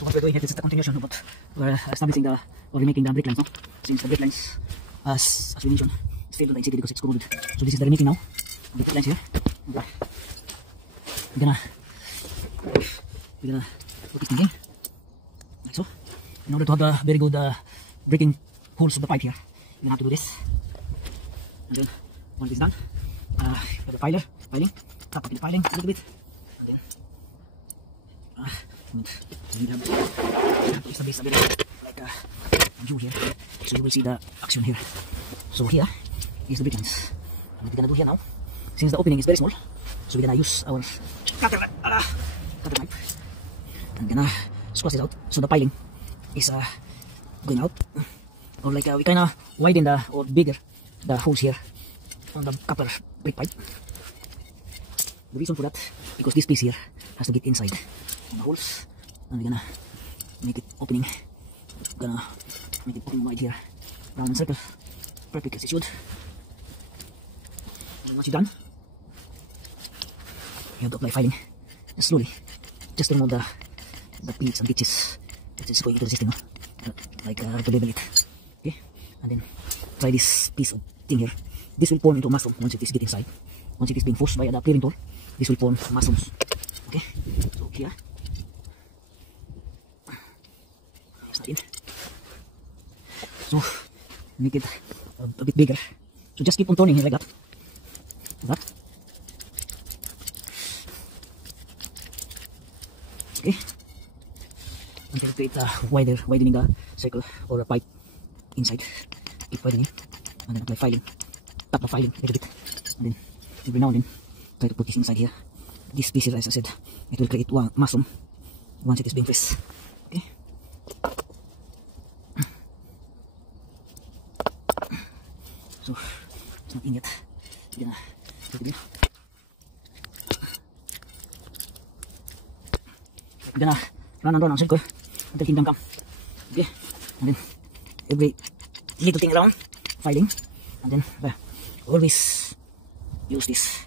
So what we're doing here, this is the continuation of what we're establishing or remaking the brake lines now. Since the brake lines, as we mentioned, it's failed in city because it's corroded. So this is the remaking now. The brake lines here. Okay. We're gonna put this thing in, like so. In order to have the very good braking holes of the pipe here, you're gonna have to do this. And then once it's done, you have the filing, tap up the filing a little bit, and then you have to establish a very like view here, so you will see the action here. So here is the brake lines. And what we're gonna do here now, since the opening is very small, so we're gonna use our cutter knife and gonna squash it out so the piling is going out, or like we kinda widen or bigger the holes here on the copper brake pipe. The reason for that, because this piece here has to get inside the holes, and we're gonna make it opening. Gonna make it opening wide here, round and circle, perfect as it should. And once you're done, you have to apply filing just slowly, just to remove the peels and ditches that is going into the system, like to level it. Okay, and then try this piece of thing here. This will form into a mushroom once it is getting inside. Once it is being forced by the clearing tool, this will form mushrooms. Okay, so here, here's that in. So make it a bit bigger. So just keep on turning here like that. Okay, until you create widening the circle or a pipe inside. Keep widening, and then apply filing, tap the filing a little bit, and then every now and then try to put this inside here. This piece here, as I said, it will create one mushroom once it is being pressed. Okay. So it's not in yet. We're gonna put it in. We're gonna run and run on circle until kingdom come. Okay, and then every little thing around, filing, and then always use this.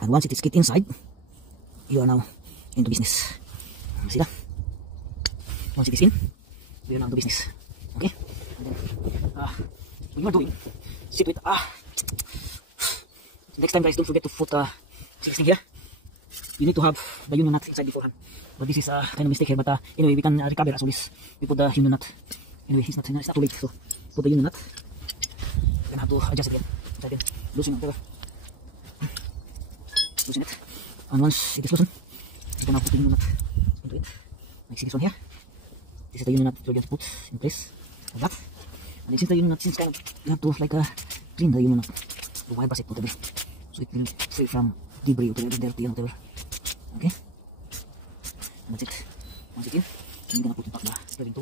And once it is get inside, you are now into business. See that? Once it is in, we are now into business. Okay, and then when you are doing, sit with next time guys, don't forget to put this thing here. You need to have the union nut inside beforehand. But this is kind of mistake here, but anyway, we can recover as always. We put the union nut. Anyway, it's not too late, so put the union nut. We're gonna have to adjust it again. So again, loosen it, loosen it. And once it is loosened, we're gonna put the union nut into it. Like see this one here. This is the union nut that we're going to put in place, like that. And then since the union nut, kind of, you have to like clean the union nut, the wire brush it, whatever, so it will free from debris, whatever, dirty and whatever. Okay. And that's it. Once it in, I'm gonna put it back the clearing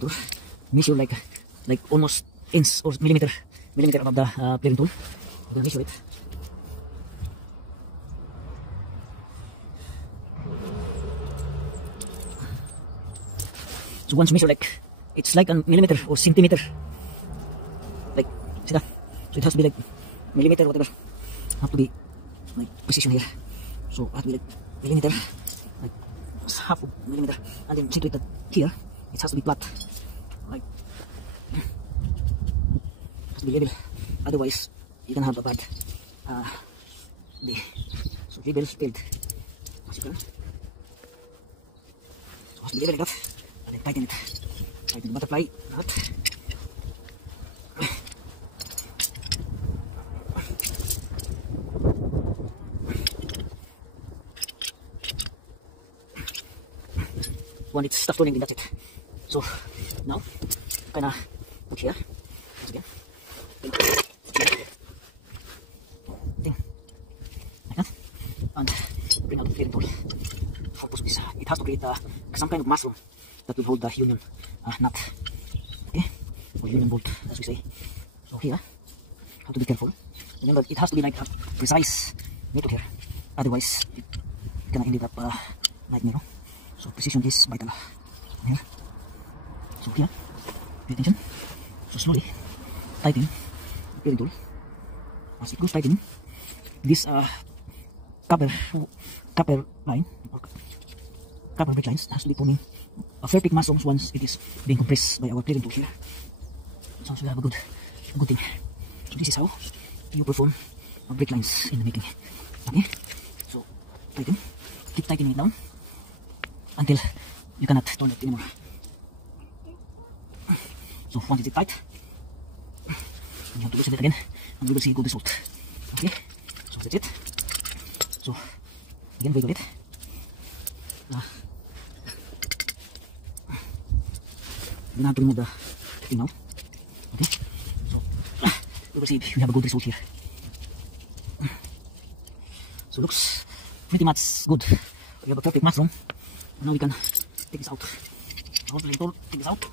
tool. Measure like almost inch or millimeter above the clearing tool. I'm gonna measure it. So once you measure like it's like a millimeter or centimeter, like see that? So it has to be like millimeter whatever. Have to be like precision here. So have to be like millimeter, like half of millimeter, and then see to it that here it has to be flat, like it has to be level. Otherwise, you can have a bad day. So level failed as you can. So it has to be level like that, and then tighten it. Tighten the butterfly nut. When it's stuff turning, that's it. So now kinda put here again. Thing like that, and bring out the clearing tool. Focus this. It has to create some kind of mushroom that will hold the union nut. Okay, or union bolt, as we say. So here, have to be careful. Remember, it has to be like a precise method here. Otherwise, it gonna end up nightmare. So precision is vital here. So here, pay attention. So slowly tighten the clearing tool. As it goes tightening, this copper line, copper brake lines has to be forming a fair peak mass once it is being compressed by our clearing tool here. So we have a good thing. So this is how you perform brake lines in the making. Okay, so tighten, keep tightening it down until you cannot turn it anymore. So once it's tight, you have to loosen it again, and you will see good result. Okay, so that's it. So again, wiggle it. You have to remove the thing now. Okay, so you will see we have a good result here. So looks pretty much good. We have a perfect mushroom. Now we can take this out. Take this out.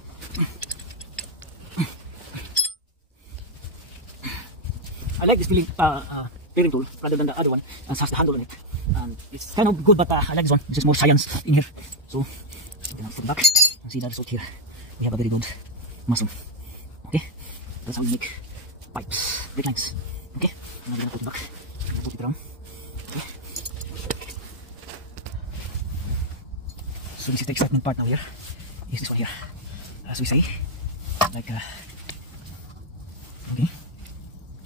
I like this peeling tool rather than the other one that has the handle on it. And it's kind of good, but I like this one. This is more science in here. So we can step back and see the result here. We have a very good mushroom. Okay, that's how we make pipes, brake lines. Okay, now we're gonna put it back. Put it around. Okay. So this is the excitement part now here. Is this one here, as we say, like okay.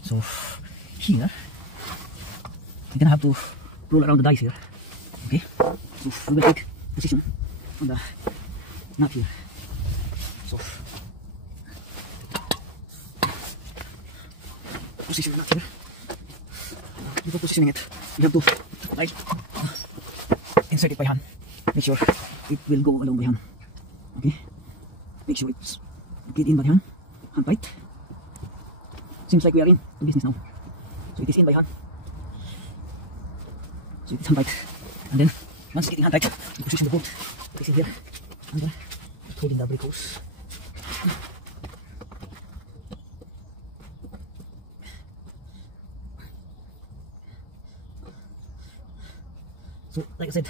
So here we're gonna have to roll around the dice here. Okay, so we will take position on the nut here. So position the nut here. Before positioning it, you have to like insert it by hand. Make sure it will go along by hand. Okay, make sure it's get in by hand tight. Seems like we are in the business now. So it is in by hand. So it is hand tight. And then once it's getting hand tight, you position the bolt. This is here. And then holding the brake hose. So like I said,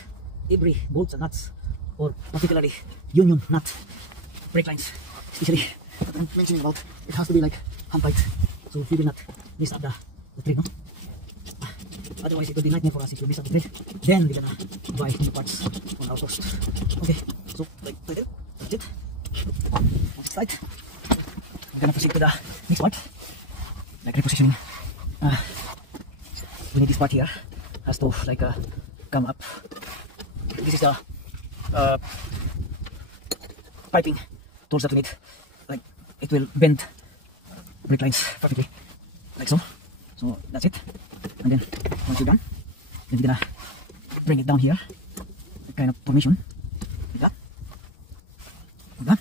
every bolts and nuts, or particularly union nut brake lines, especially that I'm mentioning about, it has to be like hand tight. So we will not mess up the thread, no? Otherwise it will be nightmare for us if we mess up the thread. Then we're gonna buy new parts on our cost. Okay, so like tighten, that's it. Once it's tight, we're gonna proceed to the next part, like repositioning. We need this part here, has to like come up. This is the piping tools that we need. Like it will bend brake lines perfectly, like so. So that's it. And then once you're done, then we're gonna bring it down here, kind of formation, like that, like that.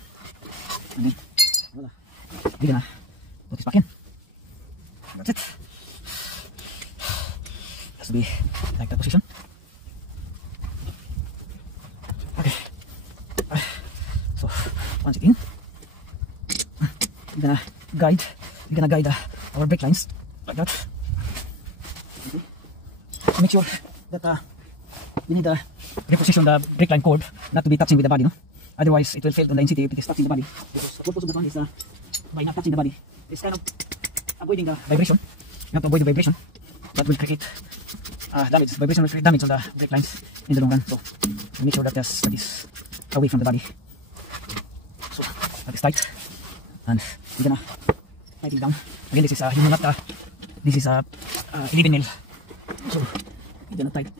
And then voila, we're gonna put this back in. That's it. Has to be like that position. Okay. So once it's in, we're gonna guide our brake lines like that. Okay. So make sure that we need to reposition the brake line cord not to be touching with the body, no? Otherwise it will fail on the NCT if it is touching the body. Because the purpose of that one is by not touching the body, it's kind of avoiding the vibration. You have to avoid the vibration that will create damage. Vibration will create damage on the brake lines in the long run. So make sure that that is away from the body. So that is tight, and we're gonna tighten it down. Again, this is not this is a 11 nail. So we're gonna tighten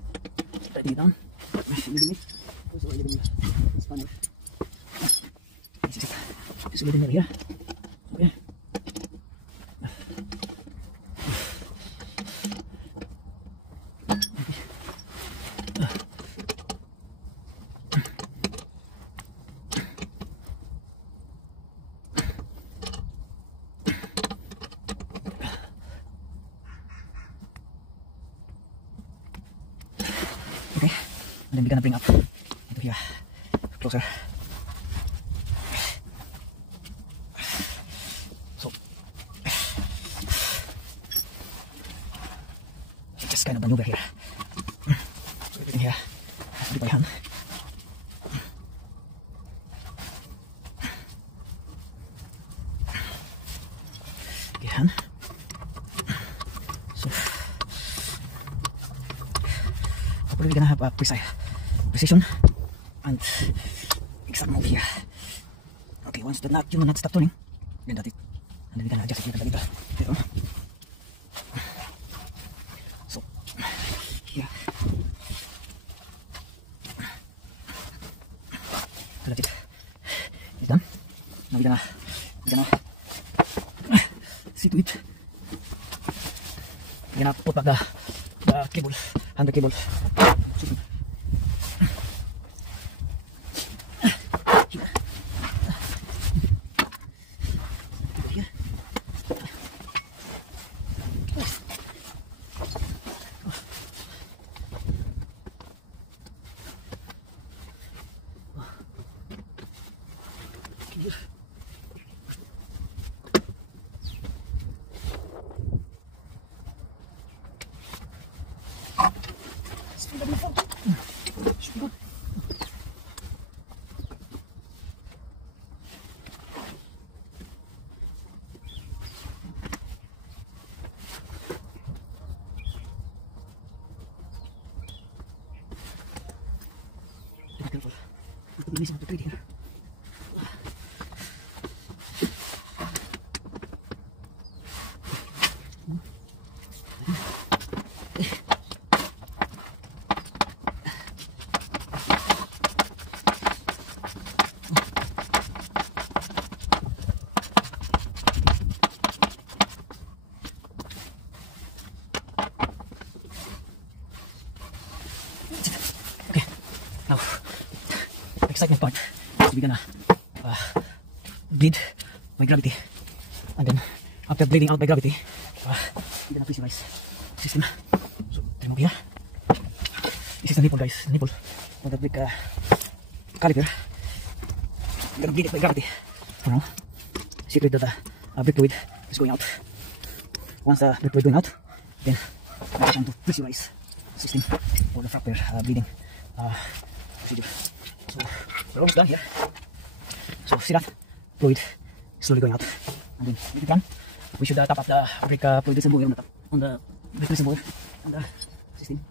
it down. 11 nail. Also 11 nail spanner. This is it. This 11 nail here. Okay. Okay, and then we're gonna bring up into here closer. So just kind of maneuver here. So everything here has to be by hand. Okay, hand. So we're gonna have a precision and exact move here. Okay, once the nut will not stop turning, then that's it. And then we can adjust it later. So here. So that's it. It's done. Now we're gonna see to it. We're gonna put back the cable, handle cable. Careful. We're missing the thread here. Okay, now excitement part. So we're gonna bleed by gravity, and then after bleeding out by gravity, we're gonna pressurize the system. So remove here. This is the nipple, guys. The nipple of the brake caliper. We're gonna bleed it by gravity for now. Secret that the brake fluid is going out. Once the brake fluid going out, then we're going to pressurize the system for the proper bleeding procedure. So we're almost done here. So see that fluid slowly going out, and then if you can, we should tap up the brake fluid reservoir on the top, on the brake reservoir on the system.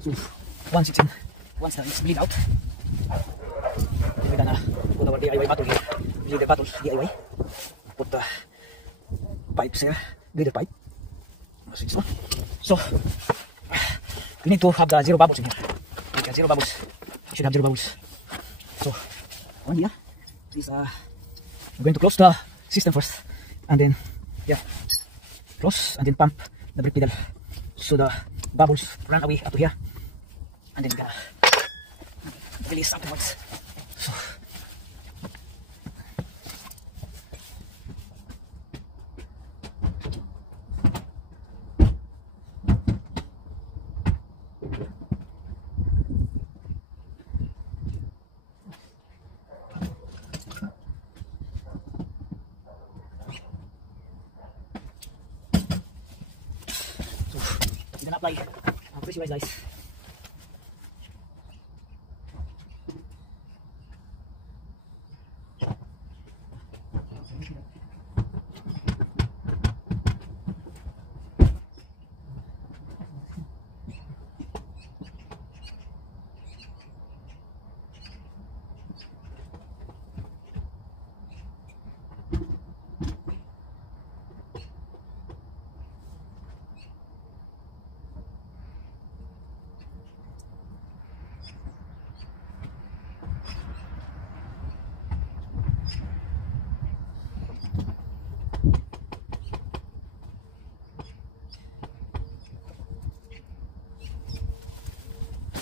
So once it's in, once it's bleed out, we're gonna put our DIY bottle here. Bleed the bottle DIY. Put the pipes here, bleeder pipe. So we need to have the zero bubbles in here. Like zero bubbles. Should have zero bubbles. So on here is we're going to close the system first, and then close, and then pump the brake pedal so the bubbles run away up to here, and then we're gonna release afterwards. So we're gonna apply pressurize, guys.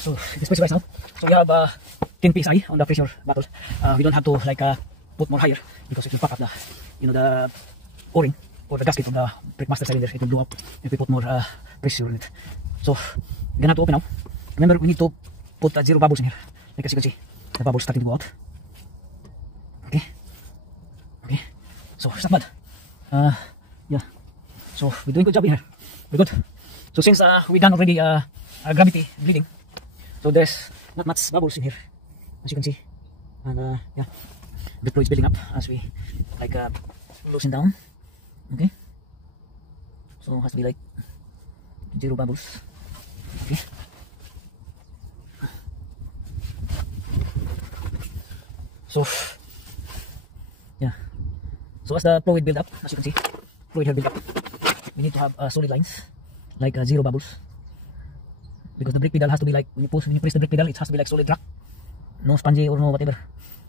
So it is pressurized now. So we have 10 psi on the pressure bottle. We don't have to like put more higher, because it will pop up the the O-ring or the gasket of the brake master cylinder. It will blow up if we put more pressure in it. So we're gonna have to open now. Remember, we need to put zero bubbles in here. Like as you can see, the bubbles starting to go out. Okay. So it's not bad. Yeah. So we're doing good job in here. We're good. So since we done already gravity bleeding, so there's not much bubbles in here, as you can see, and yeah, the fluid is building up as we like loosen down Okay, so it has to be like 0 bubbles. Okay, so yeah, so as the fluid build up, as you can see, fluid here build up, we need to have solid lines like 0 bubbles, because the brake pedal has to be like, when you press the brake pedal, it has to be like solid rock, no spongy or no whatever.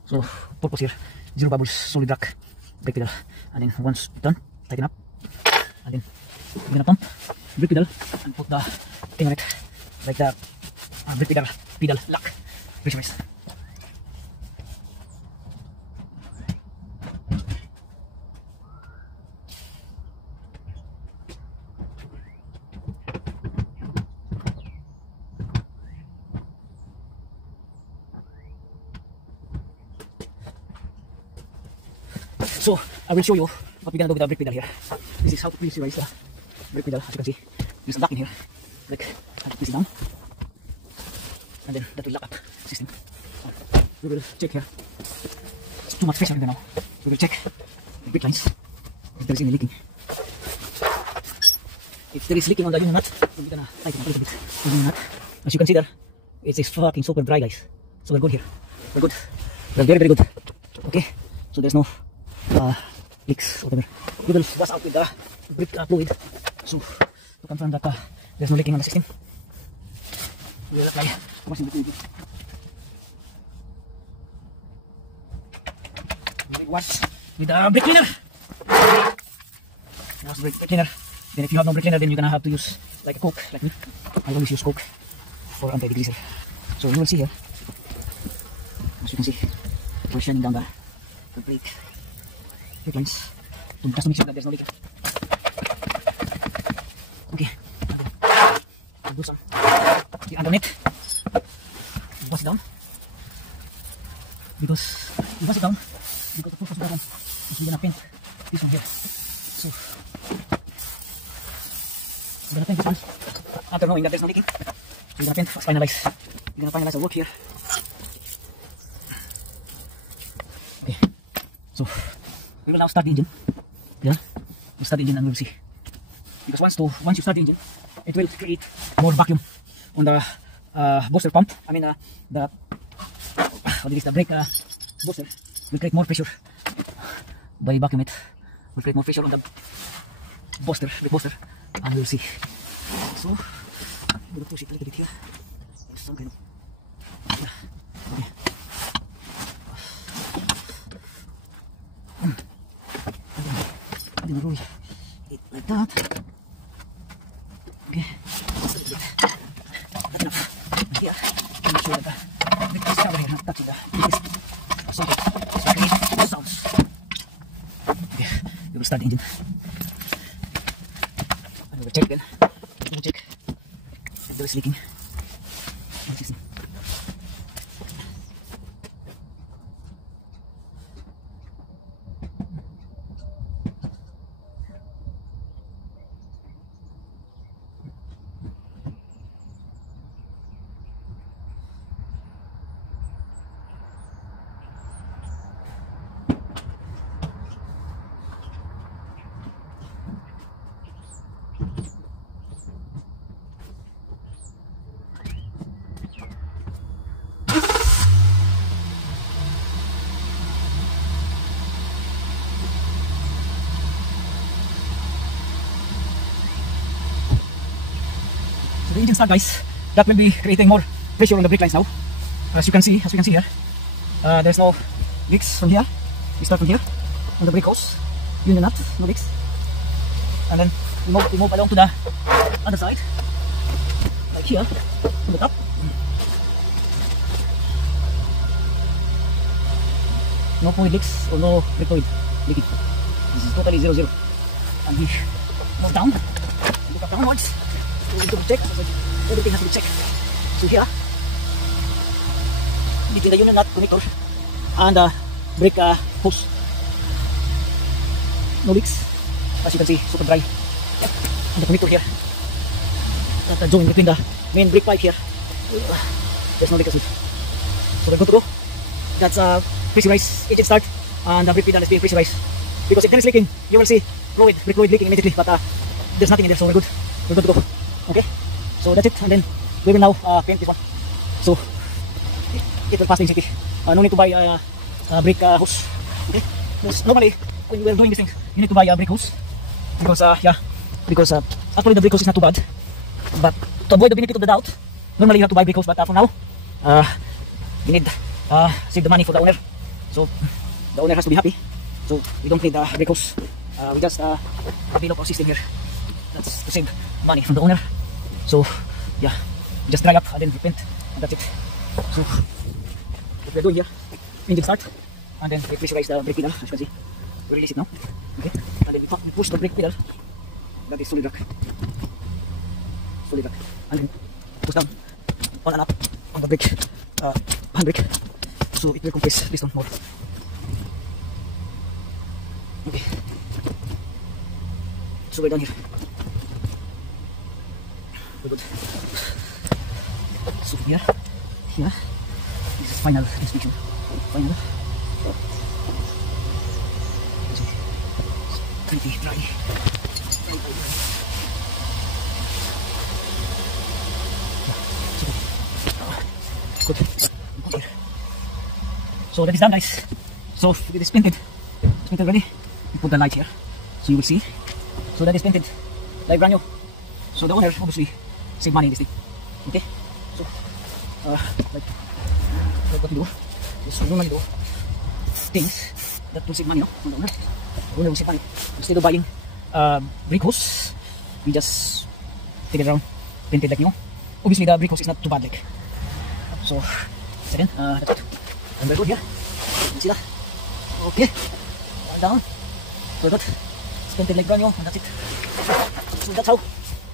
So purpose here, 0 bubbles, solid rock, brake pedal. And then once done, tighten up, and then you're gonna pump brake pedal and put the thing on it, like the brake pedal lock, pressurize. So I will show you what we're gonna do with the brake pedal here. This is how to pressurize the brake pedal. As you can see, there's a lock in here. Like, have to press it down, and then that will lock up system. We will check here. It's too much pressure in there now. We will check the brake lines if there is any leaking. If there is leaking on the union nut, then we're gonna tighten up a little bit the union nut. As you can see there, it's fucking super dry, guys. So we're good here. We're good. We're very, very good. Okay. So there's no leaks, whatever. We will wash out with the brake fluid, so to confirm that there's no leaking on the system. We will apply washing fluid. We will wash with the brake cleaner. Wash the brake cleaner. Then if you have no brake cleaner, then you're gonna have to use like a Coke, like me. I always use Coke for anti-degreaser. So you will see here, as you can see, we're shining down the brake lines to just make sure that there's no leak. Okay, I'll do some the underneath. Wash it down, because you wash it down because the purpose of that one is we're gonna paint this one here. So we're gonna paint this one after knowing that there's no leaking. So we're gonna paint, finalize. We're gonna finalize the work here. Okay, so we will now start the engine. Yeah, we'll start the engine and we'll see. Because once you start the engine, it will create more vacuum on the booster pump. I mean the brake booster will create more pressure by vacuum. It will create more pressure on the brake booster, and we'll see. So we'll push it a little bit here. There's some kind of, yeah. Okay. Then roll it like that. Okay, that's enough. And here, make sure that the brake is covered here, not touching the socket, so create no sounds. Okay, we will start the engine. And we will check again. We will check if there is leaking. The engine start, guys. That will be creating more pressure on the brake lines now. As we can see here, there's no leaks from here. We start from here on the brake hose, union nut, no leaks, and then we move along to the other side, like here, to the top. No fluid leaks or no brake fluid leaking. This is totally 0-0. And we move down, look up downwards. We need to check, everything has to be checked. So here, between the union nut connector and the brake hose, no leaks. As you can see, super dry. And the connector here, that join between the main brake pipe here, there's no leak as well. So we're good to go. That's pressurized engine start, and the brake pedal is being pressurized because if there is leaking, you will see fluid, brake fluid leaking immediately, but there's nothing in there, so we're good. We're good to go. Okay, so that's it, and then we will now paint this one. So it will pass the city. No need to buy brake hose. Okay, because normally when you are doing this thing, you need to buy a brake hose because because actually the brake hose is not too bad, but to avoid the benefit of the doubt, normally you have to buy brake hose. But for now, you need save the money for the owner, so the owner has to be happy. So we don't need brake hose. We just develop our system here. That's to save money from the owner. So yeah, just dry up and then paint, and that's it. So what we're doing here, engine start, and then we pressurize the brake pedal, as you can see. We release it now. Okay, and then we push the brake pedal. That is solid rock. Solid rock. And then push down on and up on the brake handbrake. So it will compress piston more. Okay. So we're done here. We're good. So here, this is final inspection. Final. Pretty dry. Good. Good here. So that is done, guys. So it is painted. It's painted ready. We put the light here, so you will see. So that is painted like brand new. So the owner obviously save money in this thing. Okay. So like what we do is we normally do things that will save money, no? From the owner. The owner will save money. Instead of buying brake hose, we just take it around, paint it like new. Obviously the brake hose is not too bad, like. So second, that's it. And we're good here. You can see that. Okay. Down. So good. It's painted like brand new, and that's it. So that's how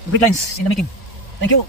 the brake lines in the making. Thank you.